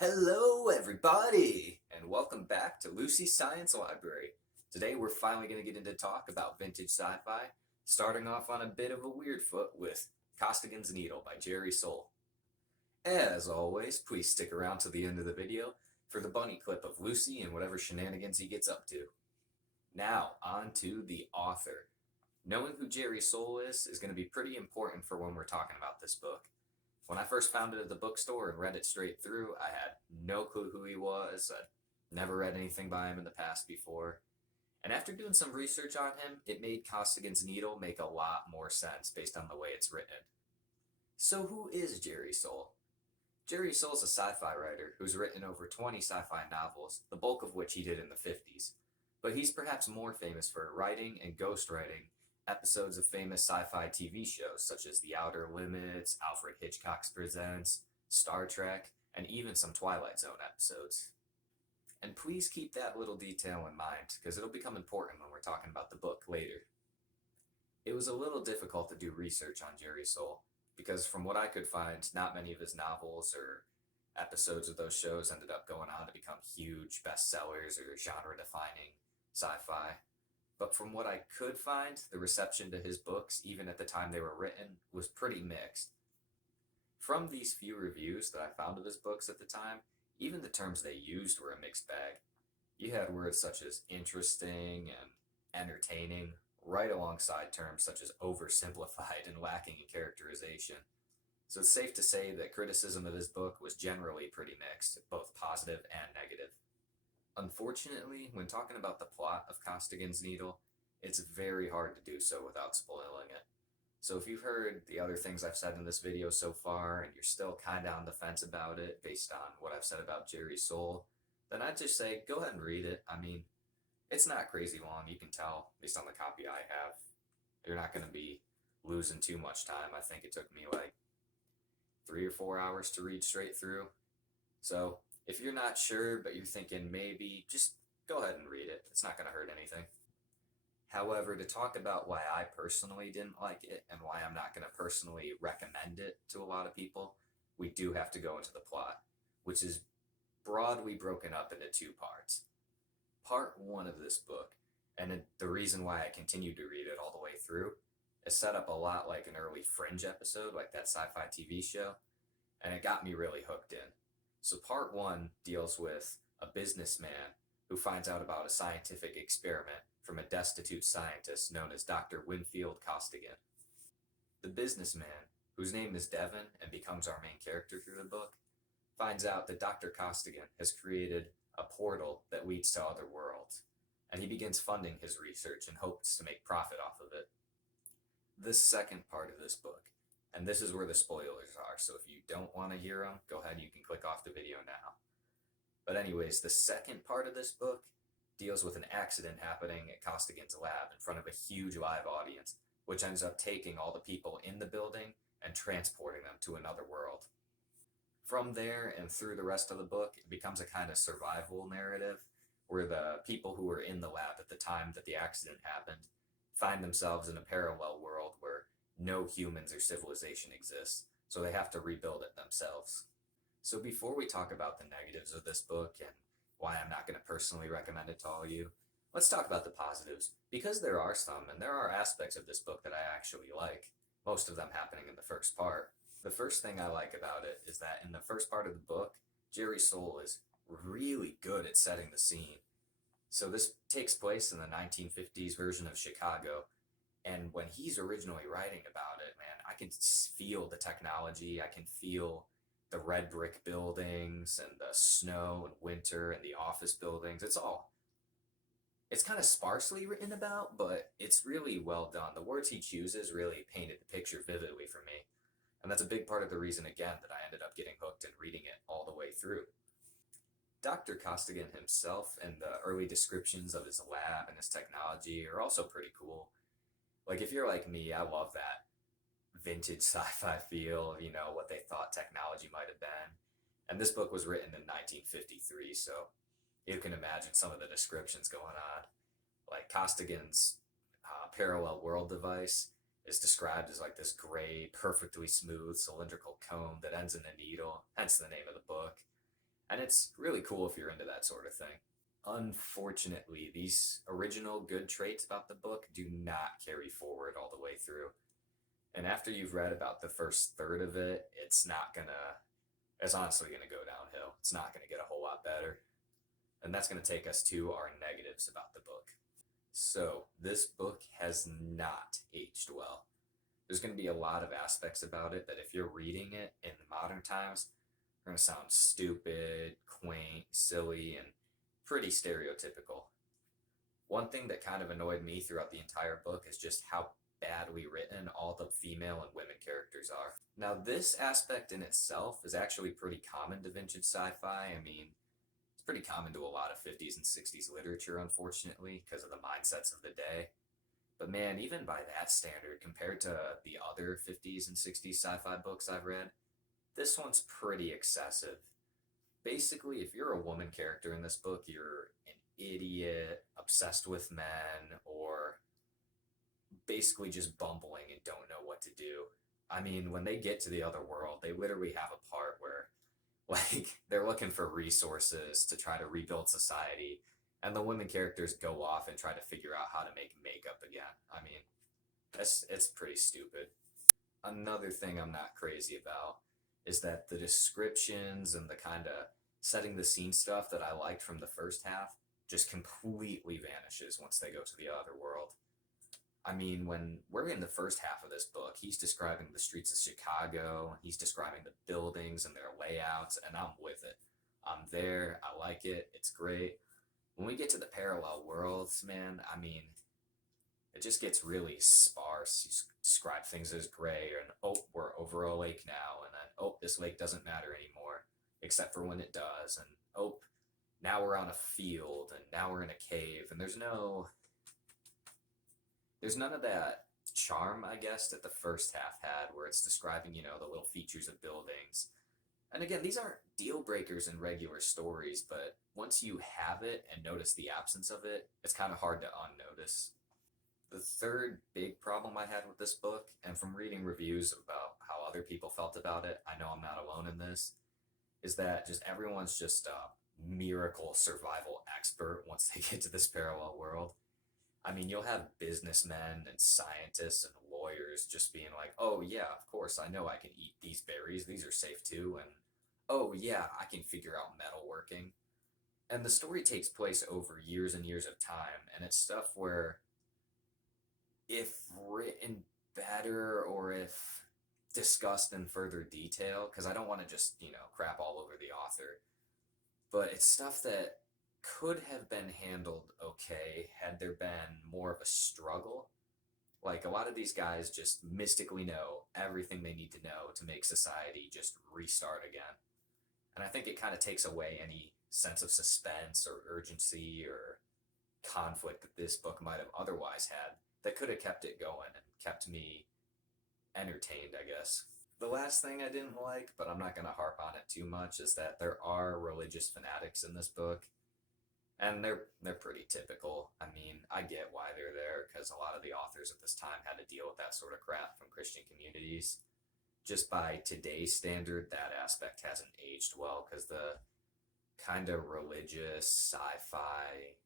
Hello, everybody, and welcome back to Lucy's Science Library. Today, we're finally going to get into talk about vintage sci-fi, starting off on a bit of a weird foot with Costigan's Needle by Jerry Sohl. As always, please stick around to the end of the video for the bunny clip of Lucy and whatever shenanigans he gets up to. Now, on to the author. Knowing who Jerry Sohl is going to be pretty important for when we're talking about this book. When I first found it at the bookstore and read it straight through, I had no clue who he was. I'd never read anything by him in the past before. And after doing some research on him, it made Costigan's Needle make a lot more sense based on the way it's written. So who is Jerry Sohl? Jerry Sohl's a sci-fi writer who's written over 20 sci-fi novels, the bulk of which he did in the 50s. But he's perhaps more famous for writing and ghostwriting episodes of famous sci-fi TV shows such as The Outer Limits, Alfred Hitchcock's Presents, Star Trek, and even some Twilight Zone episodes. And please keep that little detail in mind, because it'll become important when we're talking about the book later. It was a little difficult to do research on Jerry Sohl, because from what I could find, not many of his novels or episodes of those shows ended up going on to become huge bestsellers or genre-defining sci-fi. But from what I could find, the reception to his books, even at the time they were written, was pretty mixed. From these few reviews that I found of his books at the time, even the terms they used were a mixed bag. You had words such as interesting and entertaining, right alongside terms such as oversimplified and lacking in characterization. So it's safe to say that criticism of his book was generally pretty mixed, both positive and negative. Unfortunately, when talking about the plot of Costigan's Needle, it's very hard to do so without spoiling it. So if you've heard the other things I've said in this video so far, and you're still kinda on the fence about it based on what I've said about Jerry Sohl, then I'd just say go ahead and read it. I mean, it's not crazy long, you can tell based on the copy I have. You're not going to be losing too much time. I think it took me like 3 or 4 hours to read straight through. So if you're not sure, but you're thinking maybe, just go ahead and read it. It's not going to hurt anything. However, to talk about why I personally didn't like it and why I'm not going to personally recommend it to a lot of people, we do have to go into the plot, which is broadly broken up into two parts. Part one of this book, and the reason why I continued to read it all the way through, is set up a lot like an early Fringe episode, like that sci-fi TV show, and it got me really hooked in. So part one deals with a businessman who finds out about a scientific experiment from a destitute scientist known as Dr. Winfield Costigan. The businessman, whose name is Devin and becomes our main character through the book, finds out that Dr. Costigan has created a portal that leads to other worlds, and he begins funding his research in hopes to make profit off of it. The second part of this book, and this is where the spoilers are, so if you don't want to hear them, go ahead, you can click off the video now. But anyways, the second part of this book deals with an accident happening at Costigan's lab in front of a huge live audience, which ends up taking all the people in the building and transporting them to another world. From there and through the rest of the book, it becomes a kind of survival narrative where the people who were in the lab at the time that the accident happened find themselves in a parallel world where no humans or civilization exists, so they have to rebuild it themselves. So before we talk about the negatives of this book and why I'm not going to personally recommend it to all of you, let's talk about the positives, because there are some, and there are aspects of this book that I actually like, most of them happening in the first part. The first thing I like about it is that in the first part of the book, Jerry Sohl is really good at setting the scene. So this takes place in the 1950s version of Chicago, and when he's originally writing about it, man, I can feel the technology, I can feel the red brick buildings and the snow and winter and the office buildings. It's kind of sparsely written about, but it's really well done. The words he chooses really painted the picture vividly for me. And that's a big part of the reason, again, that I ended up getting hooked and reading it all the way through. Dr. Costigan himself and the early descriptions of his lab and his technology are also pretty cool. Like, if you're like me, I love that vintage sci-fi feel, what they thought technology might have been. And this book was written in 1953, so you can imagine some of the descriptions going on. Like Costigan's parallel world device is described as like this gray, perfectly smooth cylindrical cone that ends in a needle, hence the name of the book. And And it's really cool if you're into that sort of thing. Unfortunately, these original good traits about the book do not carry forward all the way through. And after you've read about the first third of it, it's honestly gonna go downhill. It's not gonna get a whole lot better. And that's gonna take us to our negatives about the book. So, this book has not aged well. There's gonna be a lot of aspects about it that if you're reading it in modern times, are gonna sound stupid, quaint, silly, and pretty stereotypical. One thing that kind of annoyed me throughout the entire book is just how badly written all the female and women characters are. Now, this aspect in itself is actually pretty common to vintage sci-fi. I mean, it's pretty common to a lot of 50s and 60s literature, unfortunately, because of the mindsets of the day. But man, even by that standard, compared to the other 50s and 60s sci-fi books I've read, this one's pretty excessive. Basically, if you're a woman character in this book, you're an idiot, obsessed with men, or basically just bumbling and don't know what to do. I mean, when they get to the other world, they literally have a part where, like, they're looking for resources to try to rebuild society, and the women characters go off and try to figure out how to make makeup again. I mean, it's pretty stupid. Another thing I'm not crazy about is that the descriptions and the kind of setting the scene stuff that I liked from the first half just completely vanishes once they go to the other world. I mean, when we're in the first half of this book, he's describing the streets of Chicago, he's describing the buildings and their layouts, and I'm with it. I'm there, I like it, it's great. When we get to the parallel worlds, man, I mean, it just gets really sparse. You describe things as gray, and oh, we're over a lake now, and then oh, this lake doesn't matter anymore, except for when it does, and oh, now we're on a field, and now we're in a cave, and there's none of that charm, I guess, that the first half had, where it's describing, the little features of buildings. And again, these aren't deal breakers in regular stories, but once you have it and notice the absence of it, it's kind of hard to unnotice. The third big problem I had with this book, and from reading reviews about how other people felt about it, I know I'm not alone in this, is that just everyone's just a miracle survival expert once they get to this parallel world. I mean, you'll have businessmen and scientists and lawyers just being like, oh, yeah, of course, I know I can eat these berries. These are safe too. And oh, yeah, I can figure out metalworking. And the story takes place over years and years of time. And it's stuff where, if written better or if discussed in further detail, because I don't want to just, crap all over the author, but it's stuff that could have been handled okay had there been more of a struggle. Like, a lot of these guys just mystically know everything they need to know to make society just restart again. And I think it kind of takes away any sense of suspense or urgency or conflict that this book might have otherwise had that could have kept it going and kept me entertained, I guess. The last thing I didn't like, but I'm not going to harp on it too much, is that there are religious fanatics in this book. And they're pretty typical. I mean, I get why they're there, because a lot of the authors at this time had to deal with that sort of crap from Christian communities. Just by today's standard, that aspect hasn't aged well, because the kind of religious sci-fi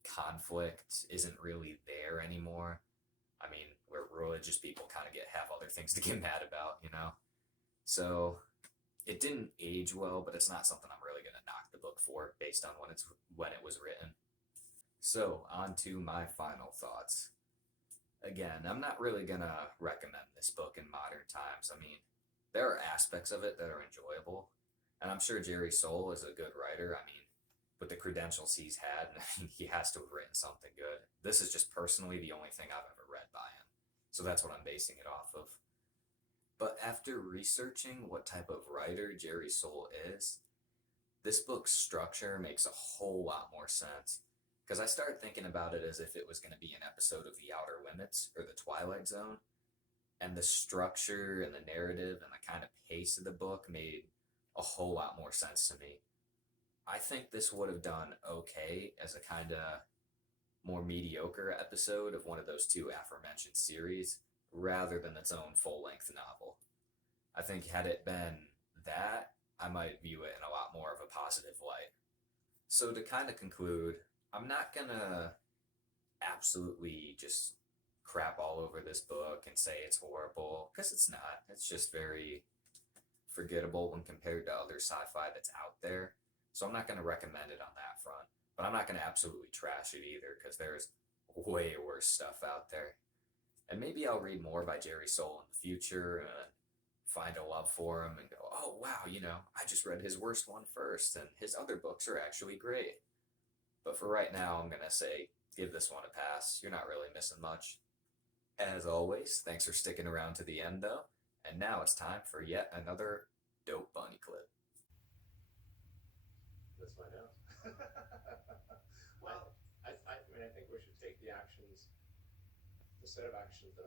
conflict isn't really there anymore. I mean, where religious people kind of have other things to get mad about. So it didn't age well, but it's not something I'm really going to knock the book for based on when it was written. So, on to my final thoughts. Again, I'm not really going to recommend this book in modern times. I mean, there are aspects of it that are enjoyable, and I'm sure Jerry Sohl is a good writer. I mean, with the credentials he's had, he has to have written something good. This is just personally the only thing I've ever read by him, so that's what I'm basing it off of. But after researching what type of writer Jerry Sohl is, this book's structure makes a whole lot more sense. Because I started thinking about it as if it was going to be an episode of The Outer Limits or The Twilight Zone. And the structure and the narrative and the kind of pace of the book made a whole lot more sense to me. I think this would have done okay as a kind of more mediocre episode of one of those two aforementioned series, rather than its own full-length novel. I think had it been that, I might view it in a lot more of a positive light. So to kind of conclude, I'm not gonna absolutely just crap all over this book and say it's horrible, because it's not. It's just very forgettable when compared to other sci-fi that's out there. So I'm not going to recommend it on that front. But I'm not going to absolutely trash it either, because there's way worse stuff out there. And maybe I'll read more by Jerry Sohl in the future and find a love for him and go, oh, wow, I just read his worst one first, and his other books are actually great. But for right now, I'm going to say, give this one a pass. You're not really missing much. As always, thanks for sticking around to the end, though. And now it's time for yet another dope bunny clip. Let's find out. Well, I mean, I think we should take the set of actions that I'm